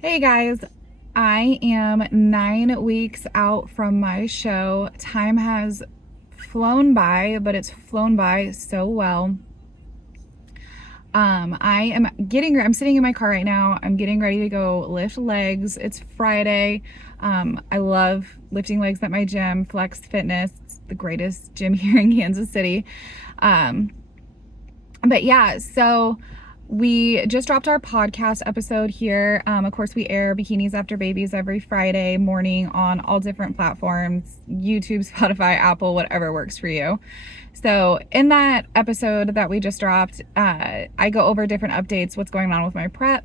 Hey guys, I am 9 weeks out from my show. Time has flown by, but it's flown by so well. I'm sitting in my car right now. I'm getting ready to go lift legs. It's Friday. I love lifting legs at my gym, Flex Fitness. It's the greatest gym here in Kansas City. Um, but yeah, so we just dropped our podcast episode here. Of course, we air Bikinis After Babies every Friday morning on all different platforms, YouTube, Spotify, Apple, whatever works for you. So in that episode that we just dropped, I go over different updates, what's going on with my prep,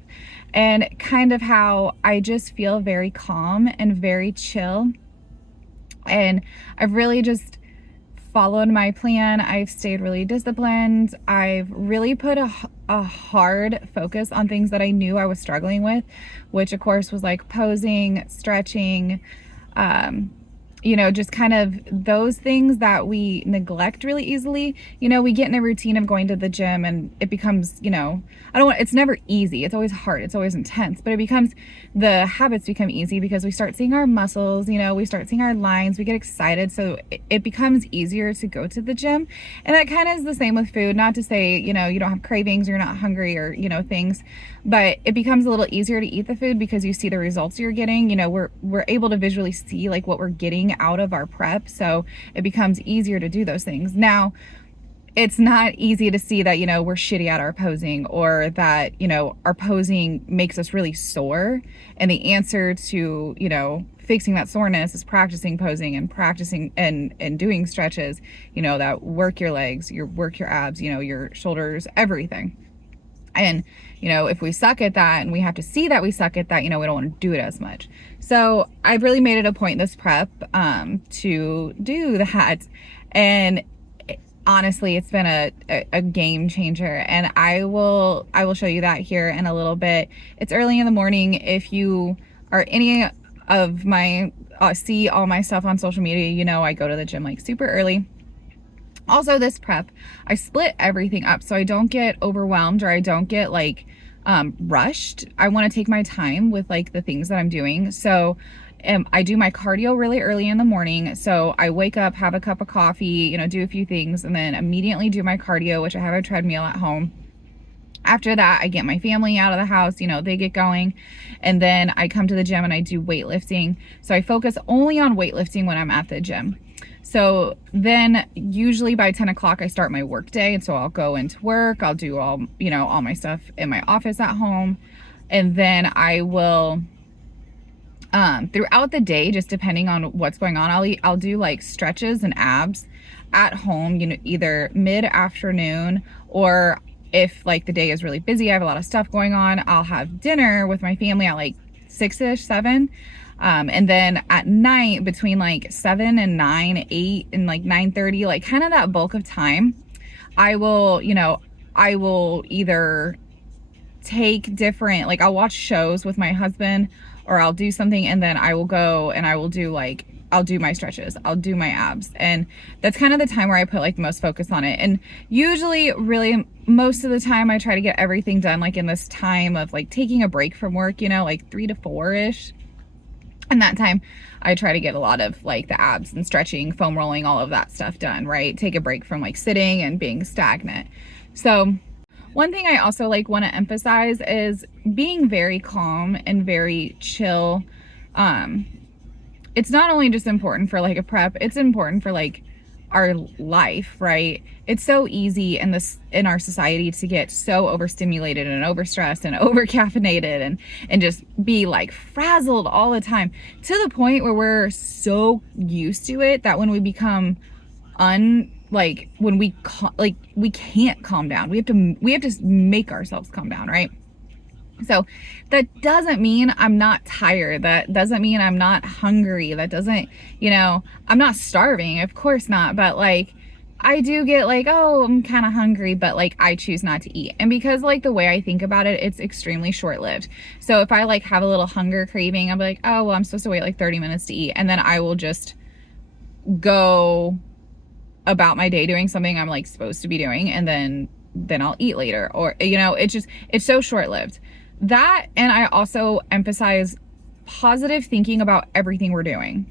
and kind of how I just feel very calm and very chill. And I've really just followed my plan. I've stayed really disciplined. I've really put a hard focus on things that I knew I was struggling with, which of course was like posing, stretching, just kind of those things that we neglect really easily. We get in a routine of going to the gym and it becomes, it's never easy. It's always hard. It's always intense, but the habits become easy because we start seeing our muscles, we start seeing our lines, we get excited. So it becomes easier to go to the gym. And that kind of is the same with food. Not to say, you don't have cravings, or you're not hungry or, things, but it becomes a little easier to eat the food because you see the results you're getting. We're able to visually see like what we're getting out of our prep. So it becomes easier to do those things. Now, it's not easy to see that, we're shitty at our posing, or that, our posing makes us really sore. And the answer to, fixing that soreness is practicing posing and practicing and doing stretches, that work your legs, work your abs, your shoulders, everything. And, if we suck at that and we have to see that we suck at that, we don't want to do it as much. So I've really made it a point this prep to do that. And honestly, it's been a game changer. And I will show you that here in a little bit. It's early in the morning. If you are any of my, see all my stuff on social media, I go to the gym like super early. Also, this prep, I split everything up so I don't get overwhelmed, or I don't get like rushed. I want to take my time with like the things that I'm doing. So I do my cardio really early in the morning. So I wake up, have a cup of coffee, do a few things, and then immediately do my cardio, which I have a treadmill at home. After that, I get my family out of the house, they get going, and then I come to the gym and I do weightlifting. So I focus only on weightlifting when I'm at the gym. So then usually by 10 o'clock, I start my work day. And so I'll go into work, I'll do all my stuff in my office at home. And then I will, throughout the day, just depending on what's going on, I'll do like stretches and abs at home, either mid-afternoon, or if like the day is really busy, I have a lot of stuff going on, I'll have dinner with my family at like 6-ish, 7. And then at night between like 7 and 9, 8 and like 9:30, like kind of that bulk of time, I will either take different, like I'll watch shows with my husband, or I'll do something, and then I will go and I'll do my stretches, I'll do my abs. And that's kind of the time where I put like the most focus on it. And usually really most of the time I try to get everything done like in this time of like taking a break from work, like 3 to 4-ish. And that time I try to get a lot of like the abs and stretching, foam rolling, all of that stuff done, right? Take a break from like sitting and being stagnant. So one thing I also like want to emphasize is being very calm and very chill. It's not only just important for like a prep, it's important for like our life, right? It's so easy in our society to get so overstimulated and overstressed and overcaffeinated and just be like frazzled all the time, to the point where we're so used to it that when we become we can't calm down. We have to make ourselves calm down, right? So that doesn't mean I'm not tired. That doesn't mean I'm not hungry. That doesn't, I'm not starving. Of course not. But like, I do get like, oh, I'm kind of hungry, but like I choose not to eat. And because like the way I think about it, it's extremely short-lived. So if I like have a little hunger craving, I'm like, oh, well, I'm supposed to wait like 30 minutes to eat. And then I will just go about my day doing something I'm like supposed to be doing. And then I'll eat later. Or, it's so short-lived that, and I also emphasize positive thinking about everything we're doing.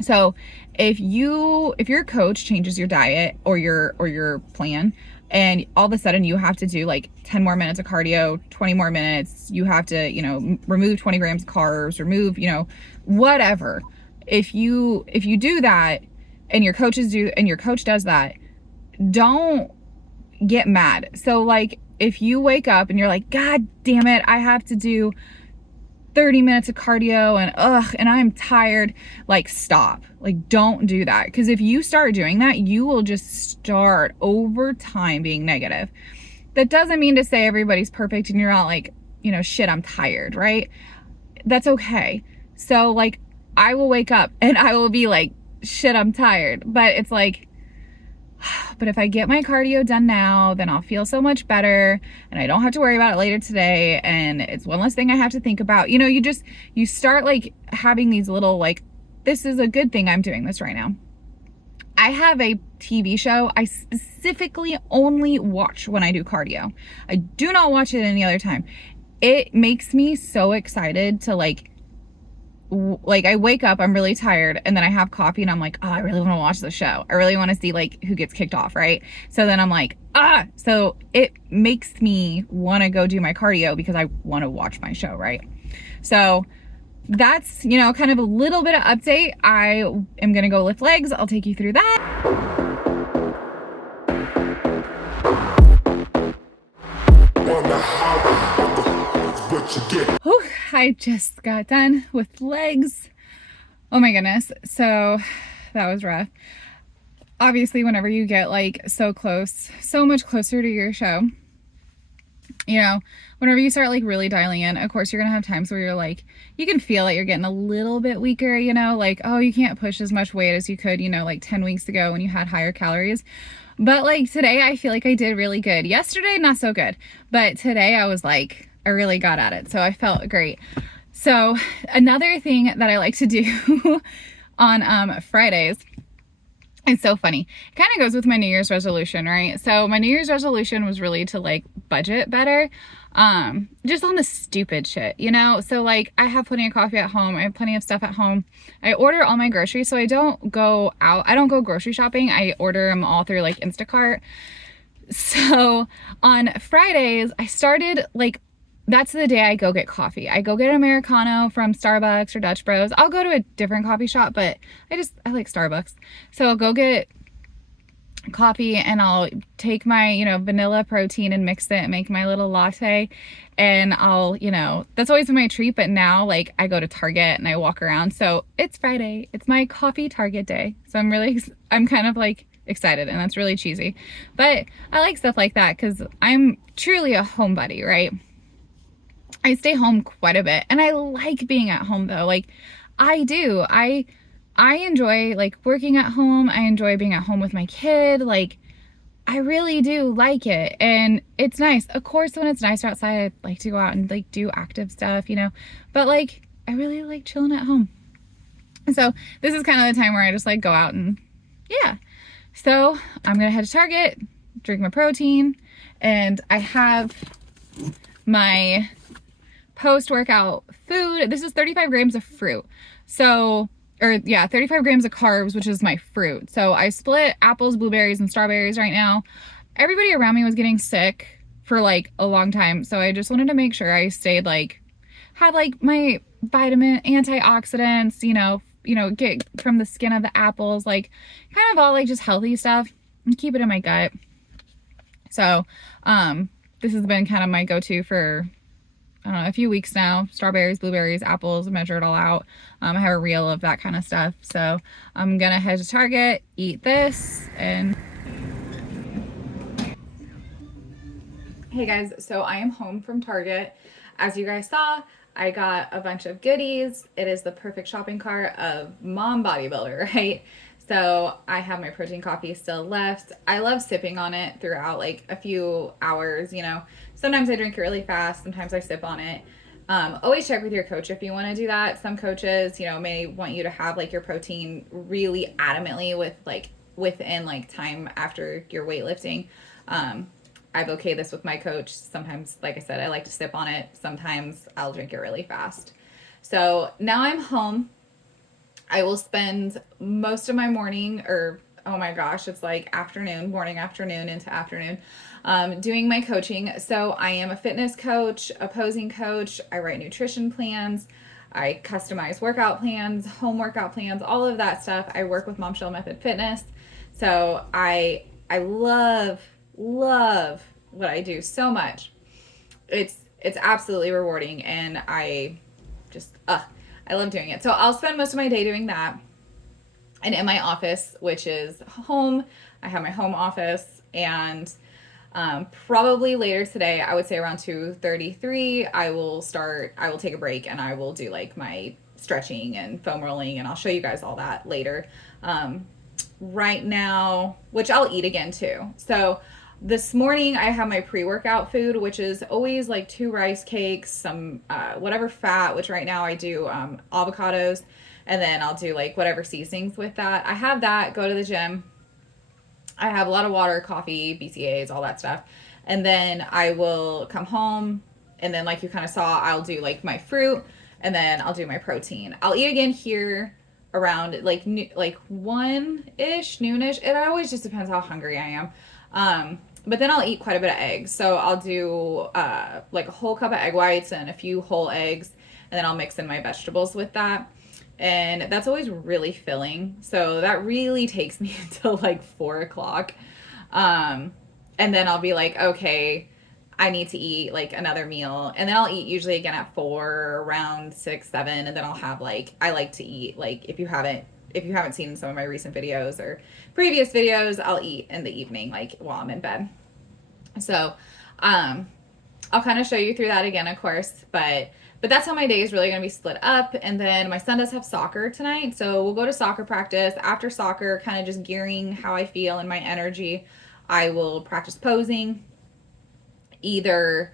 So if your coach changes your diet or your plan, and all of a sudden you have to do like 10 more minutes of cardio, 20 more minutes, you have to, remove 20 grams of carbs, remove, whatever. If you do that, and your coach does that, don't get mad. So like, if you wake up and you're like, God damn it, I have to do 30 minutes of cardio and I'm tired, like, stop. Like, don't do that. Because if you start doing that, you will just start over time being negative. That doesn't mean to say everybody's perfect and you're not like, shit, I'm tired, right? That's okay. So like, I will wake up and I will be like, shit, I'm tired. But it's like, but if I get my cardio done now, then I'll feel so much better and I don't have to worry about it later today. And it's one less thing I have to think about. You start like having these little, like, this is a good thing I'm doing this right now. I have a TV show I specifically only watch when I do cardio. I do not watch it any other time. It makes me so excited to like I wake up, I'm really tired, and then I have coffee and I'm like, oh, I really want to watch the show. I really want to see like who gets kicked off, right? So then I'm like, so it makes me want to go do my cardio because I want to watch my show, right? So that's, kind of a little bit of update. I am going to go lift legs. I'll take you through that. Whew, I just got done with legs. Oh my goodness. So that was rough. Obviously, whenever you get like so much closer to your show, whenever you start like really dialing in, of course, you're going to have times where you're like, you can feel that you're getting a little bit weaker, like, oh, you can't push as much weight as you could, like 10 weeks ago when you had higher calories. But like today, I feel like I did really good. Yesterday, not so good. But today I was like, I really got at it. So I felt great. So another thing that I like to do on Fridays, it's so funny. It kind of goes with my New Year's resolution, right? So my New Year's resolution was really to like budget better, just on the stupid shit, So like, I have plenty of coffee at home. I have plenty of stuff at home. I order all my groceries, so I don't go out. I don't go grocery shopping. I order them all through like Instacart. So on Fridays, I started like, that's the day I go get coffee. I go get an Americano from Starbucks or Dutch Bros. I'll go to a different coffee shop, but I like Starbucks. So I'll go get coffee and I'll take my, vanilla protein and mix it and make my little latte. And I'll, that's always been my treat. But now like I go to Target and I walk around. So it's Friday. It's my coffee Target day. So I'm kind of like excited, and that's really cheesy. But I like stuff like that because I'm truly a homebody, right? I stay home quite a bit and I like being at home though. Like I do. I enjoy like working at home. I enjoy being at home with my kid. Like I really do like it. And it's nice. Of course, when it's nicer outside, I like to go out and like do active stuff, but like I really like chilling at home. So this is kind of the time where I just like go out and yeah. So I'm going to head to Target, drink my protein, and I have my post-workout food. This is 35 grams of fruit. 35 grams of carbs, which is my fruit. So I split apples, blueberries, and strawberries right now. Everybody around me was getting sick for like a long time. So I just wanted to make sure I stayed had like my vitamin, antioxidants, get from the skin of the apples, like kind of all like just healthy stuff and keep it in my gut. So, this has been kind of my go-to for, I don't know, a few weeks now. Strawberries, blueberries, apples, measure it all out. I have a reel of that kind of stuff. So I'm gonna head to Target, eat this, and hey guys, so I am home from Target. As you guys saw, I got a bunch of goodies. It is the perfect shopping cart of mom bodybuilder, right? So I have my protein coffee still left. I love sipping on it throughout like a few hours, Sometimes I drink it really fast. Sometimes I sip on it. Always check with your coach if you want to do that. Some coaches, may want you to have like your protein really adamantly within like time after your weightlifting. I've okayed this with my coach. Sometimes, like I said, I like to sip on it. Sometimes I'll drink it really fast. So now I'm home. I will spend most of my morning, or oh my gosh, it's like afternoon, morning, afternoon into afternoon, doing my coaching. So I am a fitness coach, a posing coach. I write nutrition plans. I customize workout plans, home workout plans, all of that stuff. I work with Momshell Method Fitness. So I love what I do so much. It's absolutely rewarding, and just I love doing it. So I'll spend most of my day doing that. And in my office, which is home, I have my home office, and probably later today, I would say around 2:33, I will take a break, and I will do like my stretching and foam rolling, and I'll show you guys all that later. Right now, which I'll eat again too. So this morning I have my pre-workout food, which is always like 2 rice cakes, some whatever fat, which right now I do avocados, and then I'll do like whatever seasonings with that. I have that, go to the gym. I have a lot of water, coffee, BCAAs, all that stuff. And then I will come home, and then like you kind of saw, I'll do like my fruit, and then I'll do my protein. I'll eat again here around like 1-ish, noonish. It always just depends how hungry I am. But then I'll eat quite a bit of eggs. So I'll do like a whole cup of egg whites and a few whole eggs, and then I'll mix in my vegetables with that. And that's always really filling. So that really takes me until like 4 o'clock. And then I'll be like, okay, I need to eat like another meal. And then I'll eat usually again at 4, around 6, 7. And then I'll have like, I like to eat like, if you haven't seen some of my recent videos or previous videos, I'll eat in the evening, like while I'm in bed. So, I'll kind of show you through that again, of course, but that's how my day is really going to be split up. And then my son does have soccer tonight, so we'll go to soccer practice. After soccer, kind of just gearing how I feel and my energy, I will practice posing either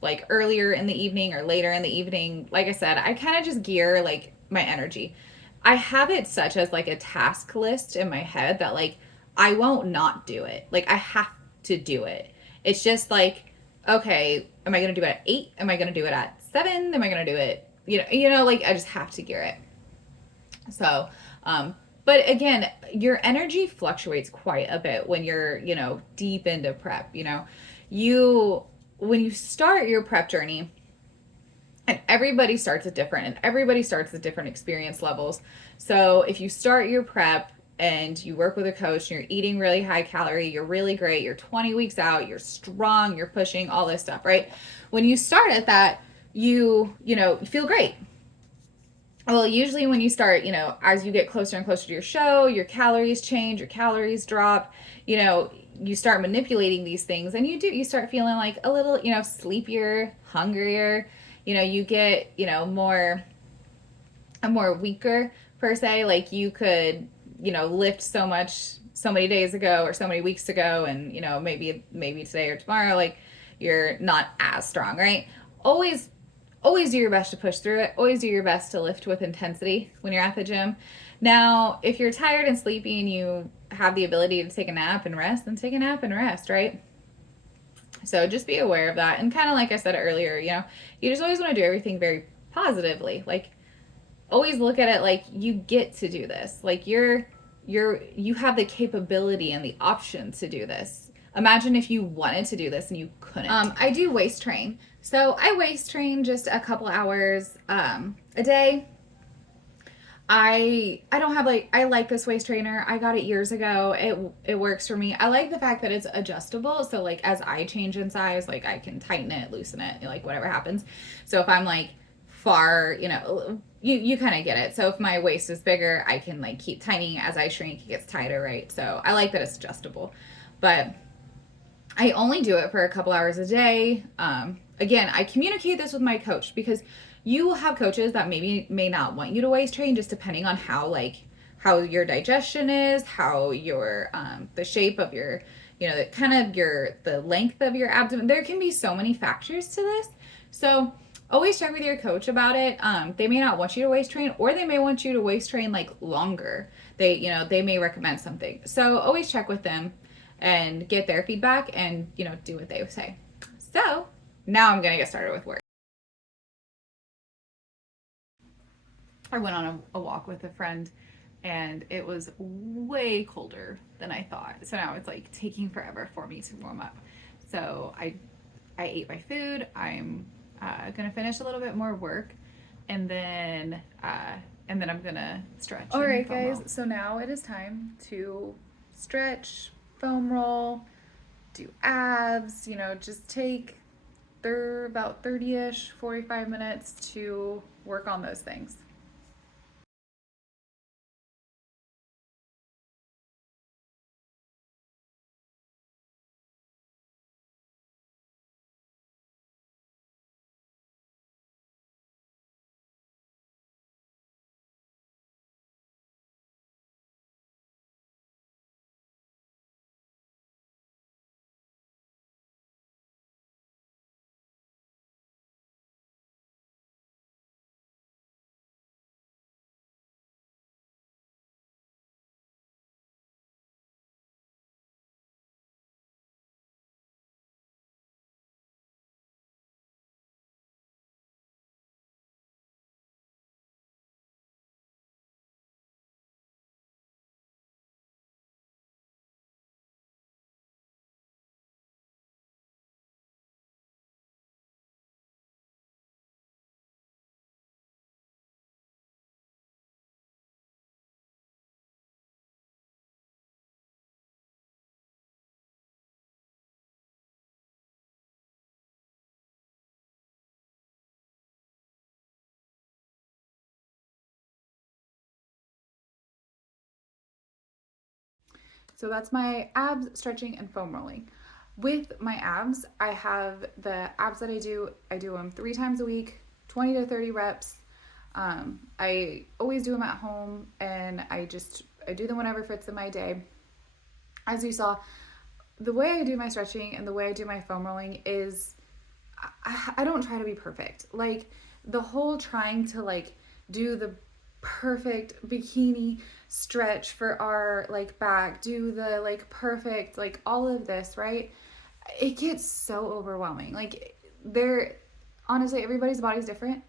like earlier in the evening or later in the evening. Like I said, I kind of just gear like my energy. I have it such as like a task list in my head that like I won't not do it. Like I have to do it. It's just like, okay, am I going to do it at 8? Am I going to do it at 7? Am I going to do it? Like I just have to gear it. So, but again, your energy fluctuates quite a bit when you're, deep into prep. When you start your prep journey, and everybody starts at different, and everybody starts at different experience levels. So if you start your prep and you work with a coach and you're eating really high calorie, you're really great, you're 20 weeks out, you're strong, you're pushing all this stuff, right? When you start at that, you feel great. Well, usually when you start, as you get closer and closer to your show, your calories change, your calories drop, you start manipulating these things, and you start feeling like a little, sleepier, hungrier, you get, more weaker per se. Like you could, lift so many days ago or so many weeks ago, and, maybe today or tomorrow, like you're not as strong, right? Always do your best to push through it. Always do your best to lift with intensity when you're at the gym. Now, if you're tired and sleepy and you have the ability to take a nap and rest, then take a nap and rest, right? So just be aware of that. And kind of like I said earlier, you just always want to do everything very positively. Like always look at it like you get to do this. Like you have the capability and the option to do this. Imagine if you wanted to do this and you couldn't. I do waist train. So I waist train just a couple hours a day. I don't have I like this waist trainer. I got it years ago. It works for me. I like the fact that it's adjustable. So like as I change in size, like I can tighten it, loosen it, like whatever happens. So if I'm like far, you kind of get it. So if my waist is bigger, I can like keep tightening. As I shrink, it gets tighter, right? So I like that it's adjustable. But I only do it for a couple hours a day. Again, I communicate this with my coach because you will have coaches that may not want you to waist train, just depending on how your digestion is, how your the shape of your, the length of your abdomen. There can be so many factors to this. So always check with your coach about it. They may not want you to waist train, or they may want you to waist train like longer. They may recommend something. So always check with them. and get their feedback and, you know, do what they say. So now I'm gonna get started with work. I went on a walk with a friend and it was way colder than I thought. So now it's like taking forever for me to warm up. So I ate my food. I'm gonna finish a little bit more work, and then I'm gonna stretch. All right, guys. So now it is time to stretch, foam roll, do abs. You know, just take about 30-ish, 45 minutes to work on those things. So that's my abs, stretching, and foam rolling. With my abs, I have the abs that I do them 3 times a week, 20 to 30 reps. I always do them at home, and I do them whenever fits in my day. As you saw, the way I do my stretching and the way I do my foam rolling is I don't try to be perfect. Like the whole trying to like do the perfect bikini stretch for our like back, do the like perfect like all of this, right? It gets so overwhelming. Like there honestly everybody's body's different.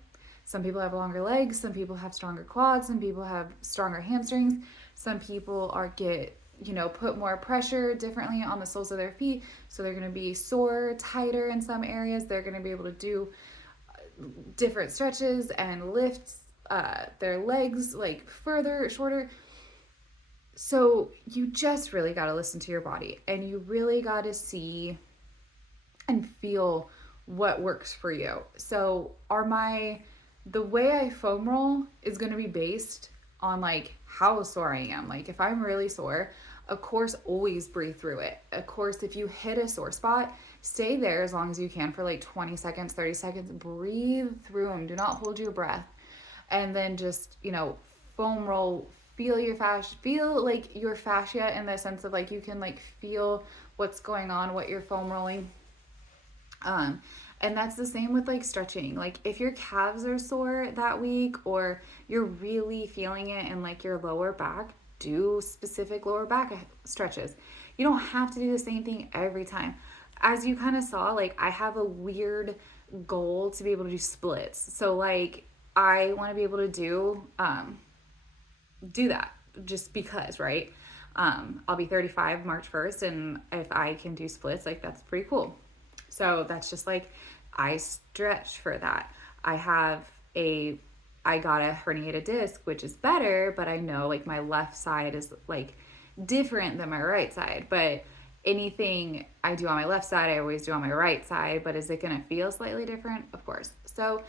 Some people have longer legs, some people have stronger quads, some people have stronger hamstrings, some people are get put more pressure differently on the soles of their feet, so they're going to be sore, tighter in some areas. They're going to be able to do different stretches and lift their legs like further, shorter. So you just really got to listen to your body, and you really got to see and feel what works for you. So the way I foam roll is going to be based on like how sore I am. Like if I'm really sore, of course, always breathe through it. Of course, if you hit a sore spot, stay there as long as you can for like 20 seconds, 30 seconds. Breathe through them. Do not hold your breath. And then just, foam roll, feel your fascia, feel like your fascia in the sense of like you can like feel what's going on, what you're foam rolling. And that's the same with like stretching. Like if your calves are sore that week or you're really feeling it in like your lower back, do specific lower back stretches. You don't have to do the same thing every time. As you kind of saw, like I have a weird goal to be able to do splits. So like I want to be able to do that just because, right? I'll be 35 March 1st, and if I can do splits, like that's pretty cool. So that's just like I stretch for that. I got a herniated disc, which is better, but I know like my left side is like different than my right side. But anything I do on my left side, I always do on my right side. But is it going to feel slightly different? Of course. So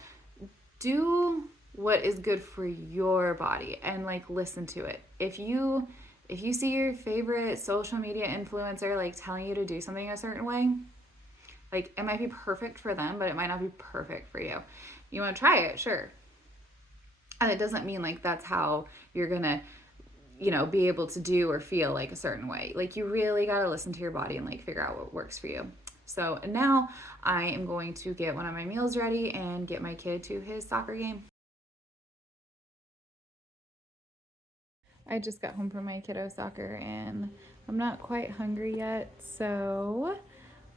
do what is good for your body and like listen to it. If you see your favorite social media influencer like telling you to do something a certain way, like it might be perfect for them, but it might not be perfect for you. You want to try it, sure. And it doesn't mean like that's how you're going to, be able to do or feel like a certain way. Like you really got to listen to your body and like figure out what works for you. So now I am going to get one of my meals ready and get my kid to his soccer game. I just got home from my kiddo soccer and I'm not quite hungry yet, so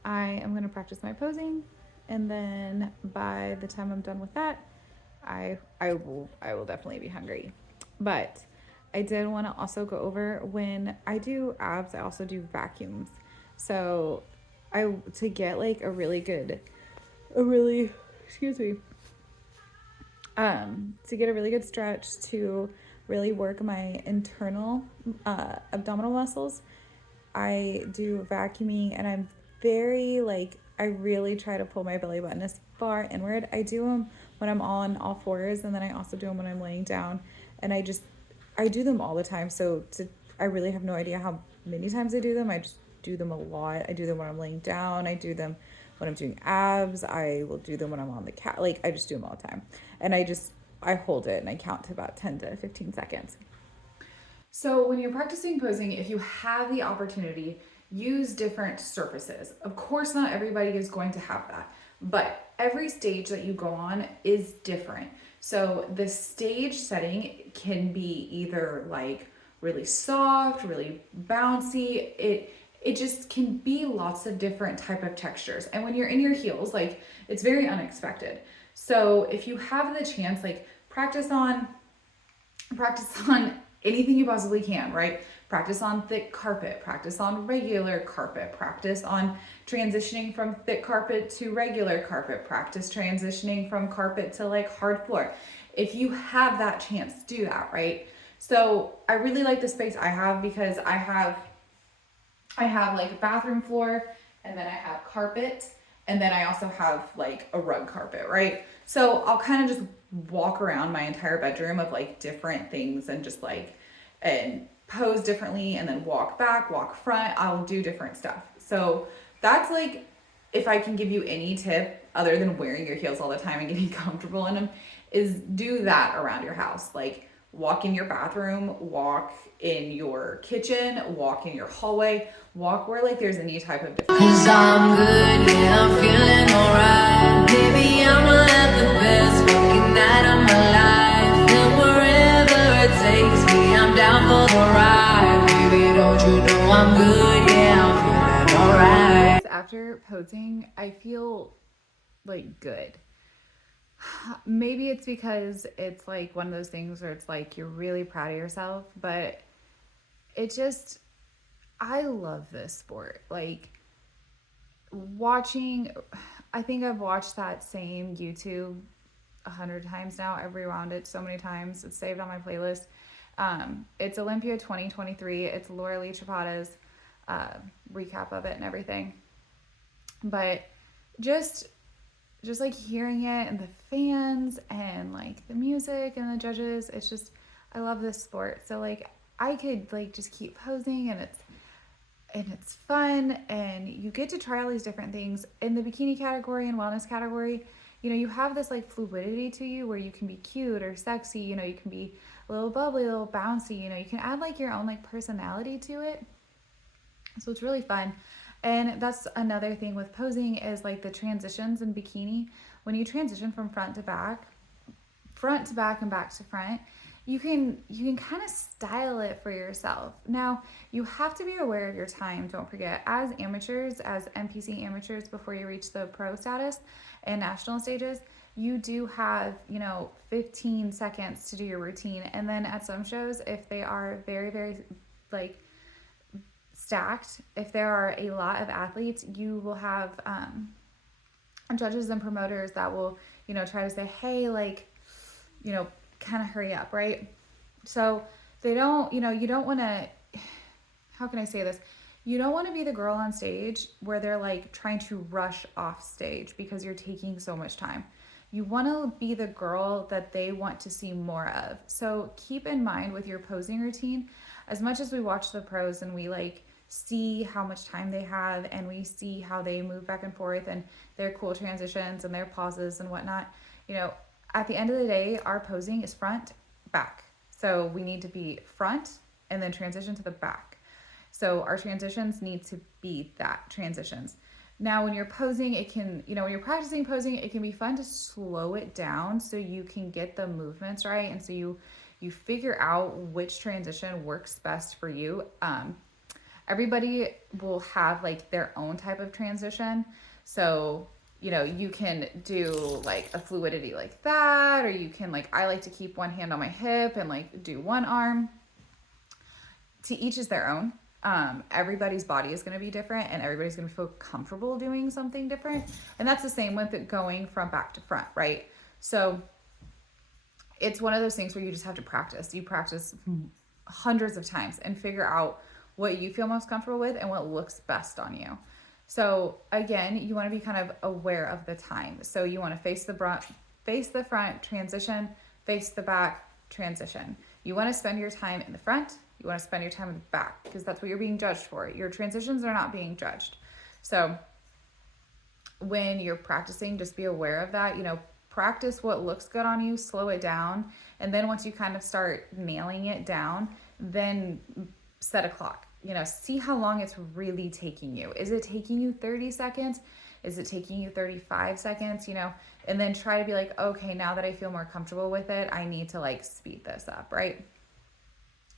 I am gonna practice my posing, and then by the time I'm done with that, I will definitely be hungry. But I did want to also go over, when I do abs, I also do vacuums. So I to get like a really excuse me to get a really good stretch, to really work my internal abdominal muscles, I do vacuuming, and I'm very like, I really try to pull my belly button as far inward. I do them when I'm on all fours, and then I also do them when I'm laying down, and I do them all the time. So I really have no idea how many times I do them. I just do them a lot. I do them when I'm laying down. I do them when I'm doing abs. I will do them when I'm on the cat. Like, I just do them all the time, and I hold it and I count to about 10 to 15 seconds. So when you're practicing posing, if you have the opportunity, use different surfaces. Of course, not everybody is going to have that, but every stage that you go on is different. So the stage setting can be either like really soft, really bouncy. It just can be lots of different type of textures. And when you're in your heels, like, it's very unexpected. So if you have the chance, like, practice on anything you possibly can, right? Practice on thick carpet, practice on regular carpet, practice on transitioning from thick carpet to regular carpet, practice transitioning from carpet to like hard floor. If you have that chance, do that, right? So I really like the space I have, because I have like a bathroom floor, and then I have carpet, and then I also have like a rug carpet, right? So I'll kind of just walk around my entire bedroom of like different things, and just like, and pose differently, and then walk back, walk front. I'll do different stuff. So that's like, if I can give you any tip other than wearing your heels all the time and getting comfortable in them, is do that around your house. Like, walk in your bathroom, walk in your kitchen, walk in your hallway, walk where like there's any type of difference. Cause I'm good, yeah, I'm feeling alright. Baby, I'ma have the best fucking night of my life. And wherever it takes me, I'm down for the ride. Baby, don't you know I'm good, yeah, I'm feeling alright. After posing, I feel like good. Maybe it's because it's like one of those things where it's like you're really proud of yourself, but it just, I love this sport. Like, watching, I think I've watched that same YouTube 100 times now. I've rewound it so many times. It's saved on my playlist. It's Olympia 2023. It's Laura Lee Chapada's recap of it and everything. But just like hearing it, and the fans, and like the music and the judges, it's just, I love this sport. So like, I could like just keep posing, and it's fun, and you get to try all these different things in the bikini category and wellness category. You know, you have this like fluidity to you, where you can be cute or sexy, you know, you can be a little bubbly, a little bouncy, you know, you can add like your own like personality to it. So it's really fun. And that's another thing with posing, is like the transitions in bikini. When you transition from front to back, and back to front, you can kind of style it for yourself. Now, you have to be aware of your time. Don't forget, as amateurs, as NPC amateurs, before you reach the pro status and national stages, you do have, 15 seconds to do your routine. And then at some shows, if they are very, very like stacked, if there are a lot of athletes, you will have judges and promoters that will, try to say, hey, like, kind of hurry up, right? So they don't, you don't want to, how can I say this? You don't want to be the girl on stage where they're like trying to rush off stage because you're taking so much time. You want to be the girl that they want to see more of. So keep in mind with your posing routine, as much as we watch the pros and we like see how much time they have, and we see how they move back and forth, and their cool transitions and their pauses and whatnot, at the end of the day, our posing is front, back. So we need to be front and then transition to the back. So our transitions need to be that transitions. Now, when you're posing, it can, when you're practicing posing, it can be fun to slow it down so you can get the movements right. And so you figure out which transition works best for you. I everybody will have like their own type of transition. So, you can do like a fluidity like that, or you can like, I like to keep one hand on my hip and like do one arm. To each is their own. Everybody's body is going to be different, and everybody's going to feel comfortable doing something different. And that's the same with it going from back to front, right? So it's one of those things where you just have to practice. You practice hundreds of times and figure out what you feel most comfortable with and what looks best on you. So again, you want to be kind of aware of the time. So you want to face the front, transition, face the back, transition. You want to spend your time in the front. You want to spend your time in the back, because that's what you're being judged for. Your transitions are not being judged. So when you're practicing, just be aware of that. Practice what looks good on you, slow it down. And then once you kind of start nailing it down, then set a clock. See how long it's really taking you. Is it taking you 30 seconds? Is it taking you 35 seconds? And then try to be like, okay, now that I feel more comfortable with it, I need to like speed this up, right?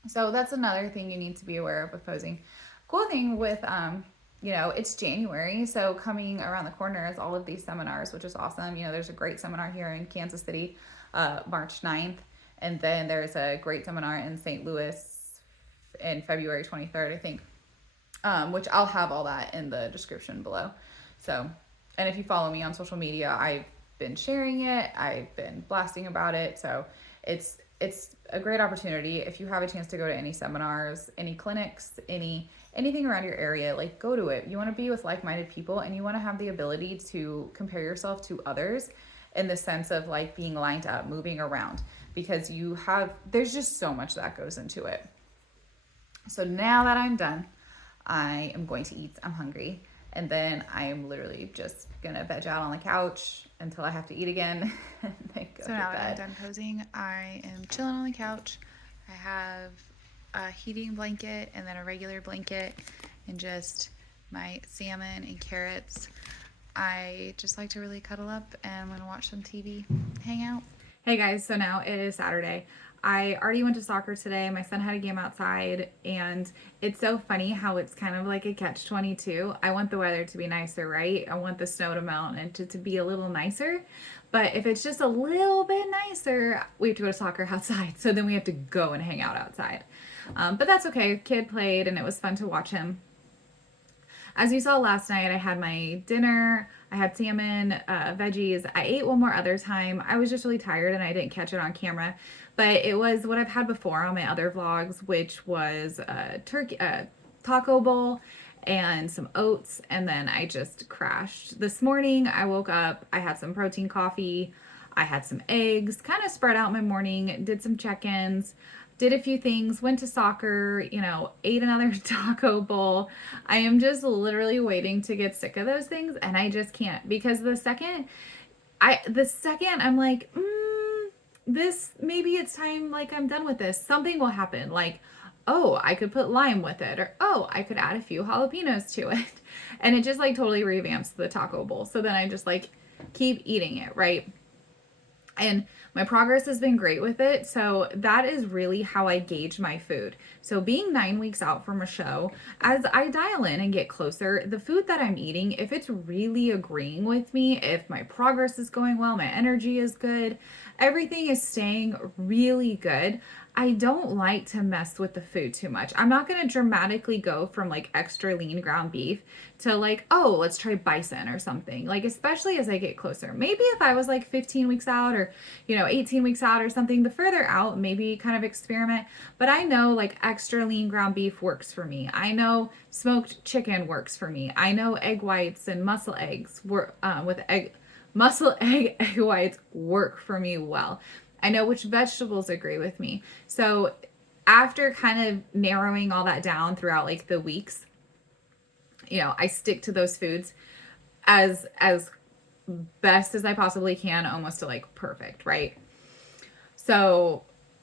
So that's another thing you need to be aware of with posing. Cool thing with, it's January, so coming around the corner is all of these seminars, which is awesome. There's a great seminar here in Kansas City, March 9th, and then there's a great seminar in St. Louis in February 23rd, I think, which I'll have all that in the description below. So, and if you follow me on social media, I've been sharing it, I've been blasting about it, so it's a great opportunity. If you have a chance to go to any seminars, any clinics, anything around your area, like go to it. You want to be with like-minded people, and you want to have the ability to compare yourself to others in the sense of like being lined up, moving around, because there's just so much that goes into it. So now that I'm done, I am going to eat. I'm hungry. And then I am literally just going to veg out on the couch until I have to eat again. And then go to bed. So now that I'm done posing, I am chilling on the couch. I have a heating blanket and then a regular blanket and just my salmon and carrots. I just like to really cuddle up, and I'm going to watch some TV, hang out. Hey guys, so now it is Saturday. I already went to soccer today. My son had a game outside, and it's so funny how it's kind of like a catch-22. I want the weather to be nicer, right? I want the snow to melt and to be a little nicer. But if it's just a little bit nicer, we have to go to soccer outside. So then we have to go and hang out outside. But that's okay. Kid played, and it was fun to watch him. As you saw last night, I had my dinner. I had salmon, veggies. I ate one more other time. I was just really tired and I didn't catch it on camera. But it was what I've had before on my other vlogs, which was a taco bowl and some oats, and then I just crashed. This morning I woke up, I had some protein coffee, I had some eggs, kind of spread out my morning, did some check-ins, did a few things, went to soccer, ate another taco bowl. I am just literally waiting to get sick of those things, and I just can't, because the second I'm like, maybe it's time, like I'm done with this, something will happen, like, oh, I could put lime with it, or oh, I could add a few jalapenos to it. And it just like totally revamps the taco bowl. So then I just like keep eating it, right? And my progress has been great with it. So that is really how I gauge my food. So being 9 weeks out from a show, as I dial in and get closer, the food that I'm eating, if it's really agreeing with me, if my progress is going well, my energy is good, everything is staying really good, I don't like to mess with the food too much. I'm not going to dramatically go from like extra lean ground beef to like, oh, let's try bison or something. Like, especially as I get closer. Maybe if I was like 15 weeks out or, 18 weeks out or something, the further out, maybe kind of experiment. But I know like extra lean ground beef works for me. I know smoked chicken works for me. I know egg whites and muscle eggs muscle egg whites work for me well. I know which vegetables agree with me. So after kind of narrowing all that down throughout like the weeks, I stick to those foods as best as I possibly can, almost to like perfect, right? So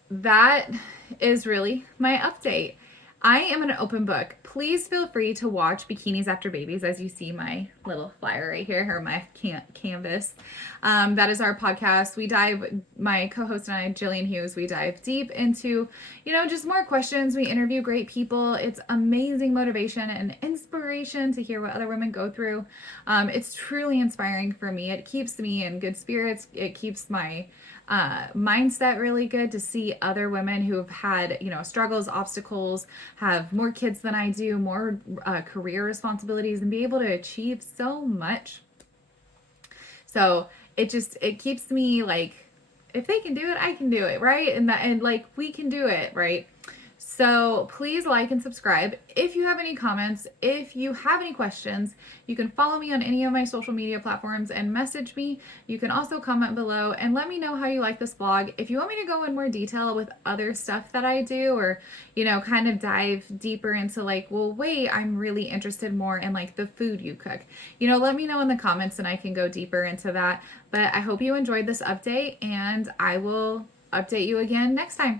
that is really my update. I am an open book. Please feel free to watch Bikinis After Babies as you see my little flyer right here, or my canvas. That is our podcast. We dive, my co-host and I, Jillian Hughes, we dive deep into, just more questions. We interview great people. It's amazing motivation and inspiration to hear what other women go through. It's truly inspiring for me. It keeps me in good spirits. It keeps my mindset really good to see other women who have had, struggles, obstacles, have more kids than I do, more career responsibilities, and be able to achieve so much. So it keeps me like, if they can do it, I can do it, right? And like we can do it, right? So please like and subscribe. If you have any comments, if you have any questions, you can follow me on any of my social media platforms and message me. You can also comment below and let me know how you like this vlog. If you want me to go in more detail with other stuff that I do, or, kind of dive deeper into like, well, wait, I'm really interested more in like the food you cook, let me know in the comments and I can go deeper into that. But I hope you enjoyed this update, and I will update you again next time.